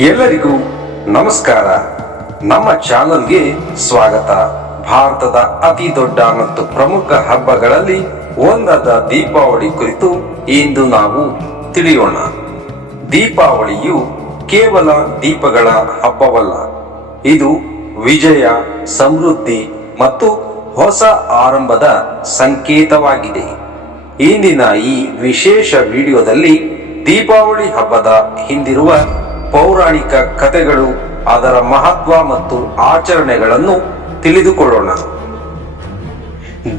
ಎಲ್ಲರಿಗೂ ನಮಸ್ಕಾರ. ನಮ್ಮ ಚಾನಲ್ಗೆ ಸ್ವಾಗತ. ಭಾರತದ ಅತಿ ದೊಡ್ಡ ಮತ್ತು ಪ್ರಮುಖ ಹಬ್ಬಗಳಲ್ಲಿ ಒಂದಾದ ದೀಪಾವಳಿ ಕುರಿತು ಇಂದು ನಾವು ತಿಳಿಯೋಣ. ದೀಪಾವಳಿಯು ಕೇವಲ ದೀಪಗಳ ಹಬ್ಬವಲ್ಲ. ಇದು ವಿಜಯ, ಸಮೃದ್ಧಿ ಮತ್ತು ಹೊಸ ಆರಂಭದ ಸಂಕೇತವಾಗಿದೆ. ಇಂದಿನ ಈ ವಿಶೇಷ ವಿಡಿಯೋದಲ್ಲಿ ದೀಪಾವಳಿ ಹಬ್ಬದ ಹಿಂದಿರುವ ಪೌರಾಣಿಕ ಕಥೆಗಳು ಅದರ ಮಹತ್ವ ಮತ್ತು ಆಚರಣೆಗಳನ್ನು ತಿಳಿದುಕೊಳ್ಳೋಣ.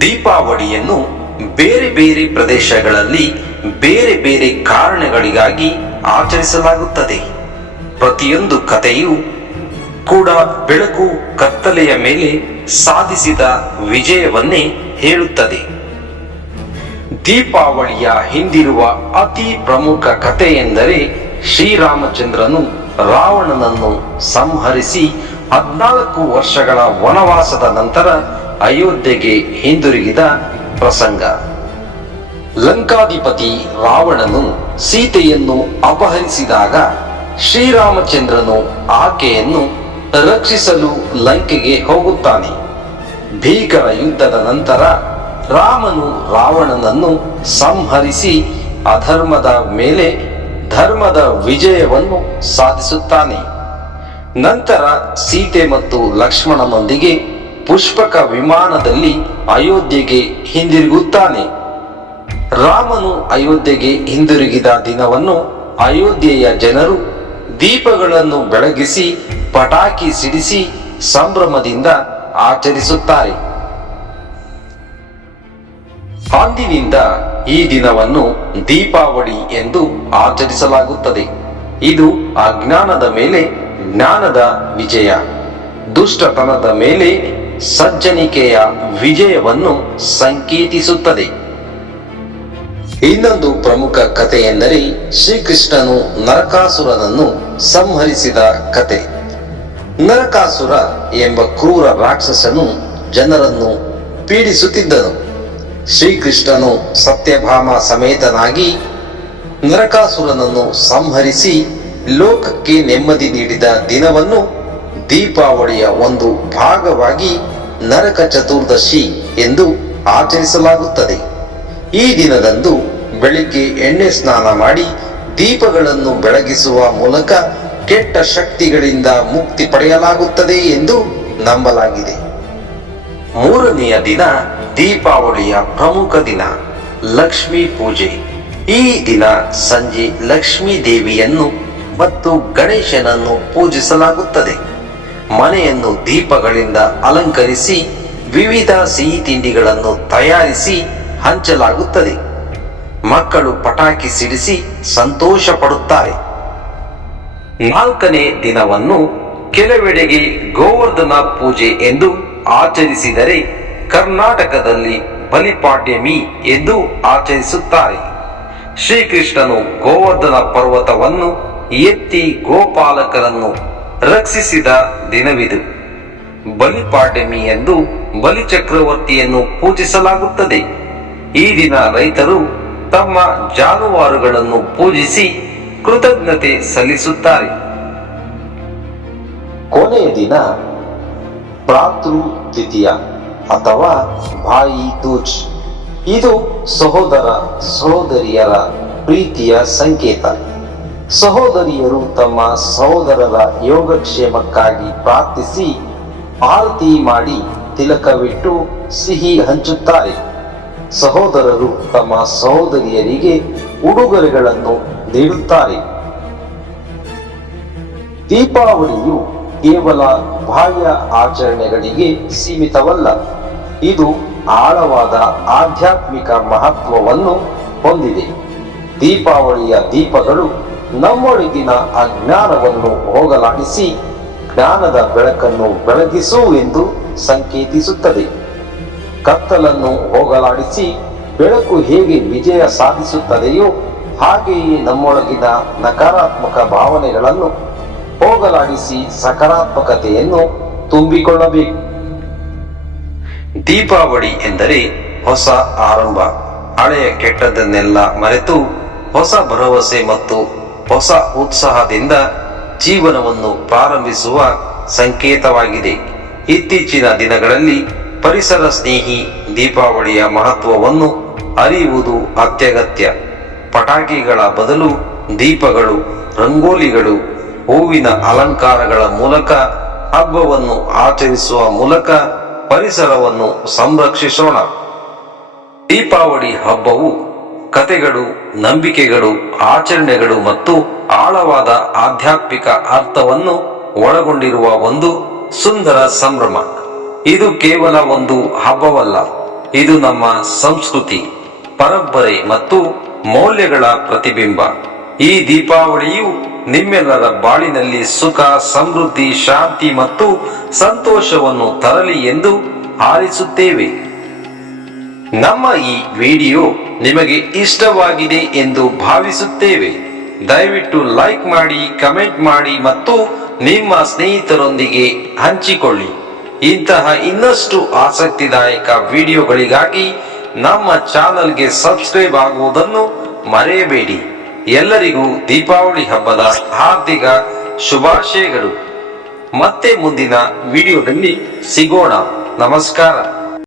ದೀಪಾವಳಿಯನ್ನು ಬೇರೆ ಬೇರೆ ಪ್ರದೇಶಗಳಲ್ಲಿ ಬೇರೆ ಬೇರೆ ಕಾರಣಗಳಿಗಾಗಿ ಆಚರಿಸಲಾಗುತ್ತದೆ. ಪ್ರತಿಯೊಂದು ಕಥೆಯು ಕೂಡ ಬೆಳಕು ಕತ್ತಲೆಯ ಮೇಲೆ ಸಾಧಿಸಿದ ವಿಜಯವನ್ನೇ ಹೇಳುತ್ತದೆ. ದೀಪಾವಳಿಯ ಹಿಂದಿರುವ ಅತಿ ಪ್ರಮುಖ ಕಥೆ ಎಂದರೆ ಶ್ರೀರಾಮಚಂದ್ರನು ರಾವಣನನ್ನು ಸಂಹರಿಸಿ ಹದ್ನಾಲ್ಕು ವರ್ಷಗಳ ವನವಾಸದ ನಂತರ ಅಯೋಧ್ಯೆಗೆ ಹಿಂದಿರುಗಿದ ಪ್ರಸಂಗ. ಲಂಕಾಧಿಪತಿ ರಾವಣನು ಸೀತೆಯನ್ನು ಅಪಹರಿಸಿದಾಗ ಶ್ರೀರಾಮಚಂದ್ರನು ಆಕೆಯನ್ನು ರಕ್ಷಿಸಲು ಲಂಕೆಗೆ ಹೋಗುತ್ತಾನೆ. ಭೀಕರ ಯುದ್ಧದ ನಂತರ ರಾಮನು ರಾವಣನನ್ನು ಸಂಹರಿಸಿ ಅಧರ್ಮದ ಮೇಲೆ ಧರ್ಮದ ವಿಜಯವನ್ನು ಸಾಧಿಸುತ್ತಾನೆ. ನಂತರ ಸೀತೆ ಮತ್ತು ಲಕ್ಷ್ಮಣನೊಂದಿಗೆ ಪುಷ್ಪಕ ವಿಮಾನದಲ್ಲಿ ಅಯೋಧ್ಯೆಗೆ ಹಿಂದಿರುಗುತ್ತಾನೆ. ರಾಮನು ಅಯೋಧ್ಯೆಗೆ ಹಿಂದಿರುಗಿದ ದಿನವನ್ನು ಅಯೋಧ್ಯೆಯ ಜನರು ದೀಪಗಳನ್ನು ಬೆಳಗಿಸಿ, ಪಟಾಕಿ ಸಿಡಿಸಿ ಸಂಭ್ರಮದಿಂದ ಆಚರಿಸುತ್ತಾರೆ. ಅಂದಿನಿಂದ ಈ ದಿನವನ್ನು ದೀಪಾವಳಿ ಎಂದು ಆಚರಿಸಲಾಗುತ್ತದೆ. ಇದು ಅಜ್ಞಾನದ ಮೇಲೆ ಜ್ಞಾನದ ವಿಜಯ. ದುಷ್ಟತನದ ಮೇಲೆ ಸಜ್ಜನಿಕೆಯ ವಿಜಯವನ್ನು ಸಂಕೇತಿಸುತ್ತದೆ. ಇನ್ನೊಂದು ಪ್ರಮುಖ ಕಥೆ ಎಂದರೆ ಶ್ರೀಕೃಷ್ಣನು ನರಕಾಸುರನನ್ನು ಸಂಹರಿಸಿದ ಕತೆ ನರಕಾಸುರ ಎಂಬ ಕ್ರೂರ ರಾಕ್ಷಸನು ಜನರನ್ನು ಪೀಡಿಸುತ್ತಿದ್ದನು. ಶ್ರೀಕೃಷ್ಣನು ಸತ್ಯಭಾಮ ಸಮೇತನಾಗಿ ನರಕಾಸುರನನ್ನು ಸಂಹರಿಸಿ ಲೋಕಕ್ಕೆ ನೆಮ್ಮದಿ ನೀಡಿದ ದಿನವನ್ನು ದೀಪಾವಳಿಯ ಒಂದು ಭಾಗವಾಗಿ ನರಕ ಚತುರ್ದಶಿ ಎಂದು ಆಚರಿಸಲಾಗುತ್ತದೆ. ಈ ದಿನದಂದು ಬೆಳಿಗ್ಗೆ ಎಣ್ಣೆ ಸ್ನಾನ ಮಾಡಿ ದೀಪಗಳನ್ನು ಬೆಳಗಿಸುವ ಮೂಲಕ ಕೆಟ್ಟ ಶಕ್ತಿಗಳಿಂದ ಮುಕ್ತಿ ಪಡೆಯಲಾಗುತ್ತದೆ ಎಂದು ನಂಬಲಾಗಿದೆ. ಮೂರನೆಯ ದಿನ ದೀಪಾವಳಿಯ ಪ್ರಮುಖ ದಿನ ಲಕ್ಷ್ಮೀ ಪೂಜೆ. ಈ ದಿನ ಸಂಜೆ ಲಕ್ಷ್ಮೀ ದೇವಿಯನ್ನು ಮತ್ತು ಗಣೇಶನನ್ನು ಪೂಜಿಸಲಾಗುತ್ತದೆ. ಮನೆಯನ್ನು ದೀಪಗಳಿಂದ ಅಲಂಕರಿಸಿ, ವಿವಿಧ ಸಿಹಿ ತಿಂಡಿಗಳನ್ನು ತಯಾರಿಸಿ ಹಂಚಲಾಗುತ್ತದೆ. ಮಕ್ಕಳು ಪಟಾಕಿ ಸಿಡಿಸಿ ಸಂತೋಷ ಪಡುತ್ತಾರೆ. ನಾಲ್ಕನೇ ದಿನವನ್ನು ಕೆಲವೆಡೆಗೆ ಗೋವರ್ಧನ ಪೂಜೆ ಎಂದು ಆಚರಿಸಿದರೆ ಕರ್ನಾಟಕದಲ್ಲಿ ಬಲಿಪಾಡ್ಯಮಿ ಎಂದು ಆಚರಿಸುತ್ತಾರೆ. ಶ್ರೀಕೃಷ್ಣನು ಗೋವರ್ಧನ ಪರ್ವತವನ್ನು ಎತ್ತಿ ಗೋಪಾಲಕರನ್ನು ರಕ್ಷಿಸಿದ ದಿನವಿದು. ಬಲಿಪಾಡ್ಯಮಿ ಎಂದು ಬಲಿಚಕ್ರವರ್ತಿಯನ್ನು ಪೂಜಿಸಲಾಗುತ್ತದೆ. ಈ ದಿನ ರೈತರು ತಮ್ಮ ಜಾನುವಾರುಗಳನ್ನು ಪೂಜಿಸಿ ಕೃತಜ್ಞತೆ ಸಲ್ಲಿಸುತ್ತಾರೆ. ಕೊನೆಯ ದಿನ ಪ್ರಾತೃ ದ್ವಿತೀಯ. ಅಥವಾ ಭಾಯಿ ದೂಜ್. ಇದು ಸಹೋದರ, ಸಹೋದರಿಯರ ಪ್ರೀತಿಯ ಸಂಕೇತ. ಸಹೋದರಿಯರು ತಮ್ಮ ಸಹೋದರರ ಯೋಗಕ್ಷೇಮಕ್ಕಾಗಿ ಪ್ರಾರ್ಥಿಸಿ, ಆರತಿ ಮಾಡಿ ತಿಲಕವಿಟ್ಟು ಸಿಹಿ ಹಂಚುತ್ತಾರೆ. ಸಹೋದರರು ತಮ್ಮ ಸಹೋದರಿಯರಿಗೆ ಉಡುಗೊರೆಗಳನ್ನು ನೀಡುತ್ತಾರೆ. ದೀಪಾವಳಿಯು ಕೇವಲ ಬಾಹ್ಯ ಆಚರಣೆಗಳಿಗೆ ಸೀಮಿತವಲ್ಲ. ಇದು ಆಳವಾದ ಆಧ್ಯಾತ್ಮಿಕ ಮಹತ್ವವನ್ನು ಹೊಂದಿದೆ. ದೀಪಾವಳಿಯ ದೀಪಗಳು ನಮ್ಮೊಳಗಿನ ಅಜ್ಞಾನವನ್ನು ಹೋಗಲಾಡಿಸಿ ಜ್ಞಾನದ ಬೆಳಕನ್ನು ಬೆಳಗಿಸು ಎಂದು ಸಂಕೇತಿಸುತ್ತದೆ. ಕತ್ತಲನ್ನು ಹೋಗಲಾಡಿಸಿ ಬೆಳಕು ಹೇಗೆ ವಿಜಯ ಸಾಧಿಸುತ್ತದೆಯೋ ಹಾಗೆಯೇ ನಮ್ಮೊಳಗಿನ ನಕಾರಾತ್ಮಕ ಭಾವನೆಗಳನ್ನು ಹೋಗಲಾಡಿಸಿ ಸಕಾರಾತ್ಮಕತೆಯನ್ನು ತುಂಬಿಕೊಳ್ಳಬೇಕು. ದೀಪಾವಳಿ ಎಂದರೆ ಹೊಸ ಆರಂಭ. ಹಳೆಯ ಕೆಟ್ಟದ್ದನ್ನೆಲ್ಲ ಮರೆತು ಹೊಸ ಭರವಸೆ ಮತ್ತು ಹೊಸ ಉತ್ಸಾಹದಿಂದ ಜೀವನವನ್ನು ಪ್ರಾರಂಭಿಸುವ ಸಂಕೇತವಾಗಿದೆ. ಇತ್ತೀಚಿನ ದಿನಗಳಲ್ಲಿ ಪರಿಸರ ಸ್ನೇಹಿ ದೀಪಾವಳಿಯ ಮಹತ್ವವನ್ನು ಅರಿಯುವುದು ಅತ್ಯಗತ್ಯ. ಪಟಾಕಿಗಳ ಬದಲು ದೀಪಗಳು, ರಂಗೋಲಿಗಳು, ಹೂವಿನ ಅಲಂಕಾರಗಳ ಮೂಲಕ ಹಬ್ಬವನ್ನು ಆಚರಿಸುವ ಮೂಲಕ ಪರಿಸರವನ್ನು ಸಂರಕ್ಷಿಸೋಣ. ದೀಪಾವಳಿ ಹಬ್ಬವು ಕತೆಗಳು ನಂಬಿಕೆಗಳು, ಆಚರಣೆಗಳು ಮತ್ತು ಆಳವಾದ ಆಧ್ಯಾತ್ಮಿಕ ಅರ್ಥವನ್ನು ಒಳಗೊಂಡಿರುವ ಒಂದು ಸುಂದರ ಸಂಭ್ರಮ. ಇದು ಕೇವಲ ಒಂದು ಹಬ್ಬವಲ್ಲ, ಇದು ನಮ್ಮ ಸಂಸ್ಕೃತಿ, ಪರಂಪರೆ ಮತ್ತು ಮೌಲ್ಯಗಳ ಪ್ರತಿಬಿಂಬ. ಈ ದೀಪಾವಳಿಯು ನಿಮ್ಮೆಲ್ಲರ ಬಾಳಿನಲ್ಲಿ ಸುಖ, ಸಮೃದ್ಧಿ, ಶಾಂತಿ ಮತ್ತು ಸಂತೋಷವನ್ನು ತರಲಿ ಎಂದು ಹಾರಿಸುತ್ತೇವೆ. ನಮ್ಮ ಈ ವಿಡಿಯೋ ನಿಮಗೆ ಇಷ್ಟವಾಗಿದೆ ಎಂದು ಭಾವಿಸುತ್ತೇವೆ. ದಯವಿಟ್ಟು ಲೈಕ್ ಮಾಡಿ, ಕಮೆಂಟ್ ಮಾಡಿ ಮತ್ತು ನಿಮ್ಮ ಸ್ನೇಹಿತರೊಂದಿಗೆ ಹಂಚಿಕೊಳ್ಳಿ. ಇಂತಹ ಇನ್ನಷ್ಟು ಆಸಕ್ತಿದಾಯಕ ವಿಡಿಯೋಗಳಿಗಾಗಿ ನಮ್ಮ ಚಾನಲ್ಗೆ ಸಬ್ಸ್ಕ್ರೈಬ್ ಆಗುವುದನ್ನು ಮರೆಯಬೇಡಿ. ಎಲ್ಲರಿಗೂ ದೀಪಾವಳಿ ಹಬ್ಬದ ಹಾರ್ದಿಕ ಶುಭಾಶಯಗಳು. ಮತ್ತೆ ಮುಂದಿನ ವಿಡಿಯೋದಲ್ಲಿ ಸಿಗೋಣ. ನಮಸ್ಕಾರ.